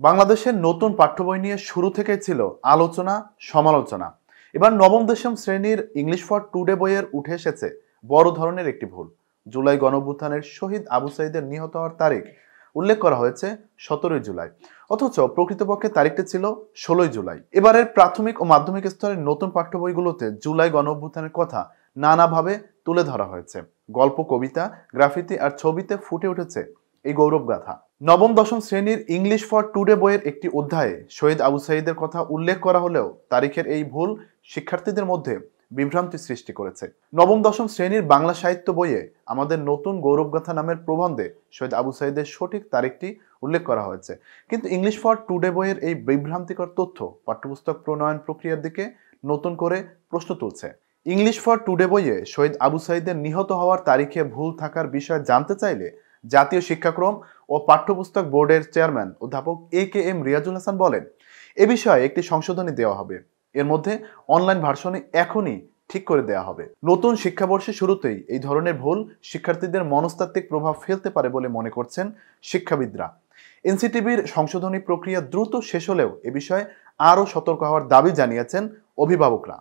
বাংলাদেশের নতুন পাঠ্য বই নিয়ে শুরু থেকেই ছিল আলোচনা সমালোচনা। এবার নবম দশম শ্রেণীর ইংলিশ ফর টুডে বইয়ের উঠে এসেছে বড় ধরনের একটি ভুল। জুলাই গণঅভ্যুত্থানের শহীদ আবু সাইদের নিহত হওয়ার তারিখ উল্লেখ করা হয়েছে 17 জুলাই, অথচ প্রকৃতপক্ষে তারিখটি ছিল 16 জুলাই। এবারের প্রাথমিক ও মাধ্যমিক স্তরের নতুন পাঠ্য বইগুলোতে জুলাই গণঅভ্যুত্থানের কথা নানাভাবে তুলে ধরা হয়েছে। গল্প, কবিতা, গ্রাফিতি আর ছবিতে ফুটে উঠেছে এই গৌরব গাথা। নবম দশম শ্রেণীর ইংলিশ ফর টুডে বইয়ের একটি অধ্যায়ে শহীদ আবু সাইদের কথা উল্লেখ করা হলেও তারিখের এই ভুল শিক্ষার্থীদের মধ্যে বিভ্রান্তি সৃষ্টি করেছে। নবম দশম শ্রেণীর বাংলা সাহিত্য বইয়ে আমাদের নতুন গৌরবগাথা নামের প্রবন্ধে শহীদ আবু সাইদের সঠিক তারিখটি উল্লেখ করা হয়েছে, কিন্তু ইংলিশ ফর টুডে বইয়ের এই বিভ্রান্তিকর তথ্য পাঠ্যপুস্তক প্রণয়ন প্রক্রিয়ার দিকে নতুন করে প্রশ্ন তুলছে। ইংলিশ ফর টুডে বইয়ে শহীদ আবু সাইদের নিহত হওয়ার তারিখে ভুল থাকার বিষয়ে জানতে চাইলে জাতীয় শিক্ষাক্রম ও পাঠ্যপুস্তক বোর্ডের চেয়ারম্যান অধ্যাপক এ.কে.এম. রিয়াজুল হাসান বলেন, এ বিষয়ে একটি সংশোধনী দেওয়া হবে। এর মধ্যে অনলাইন ভার্সনে এখনই ঠিক করে দেওয়া হবে। নতুন শিক্ষাবর্ষের শুরুতেই এই ধরনের ভুল শিক্ষার্থীদের মনস্তাত্ত্বিক প্রভাব ফেলতে পারে বলে মনে করছেন শিক্ষাবিদরা। এনসিটিবির সংশোধনী প্রক্রিয়া দ্রুত শেষ হলেও এ বিষয়ে আরও সতর্ক হওয়ার দাবি জানিয়েছেন অভিভাবকরা।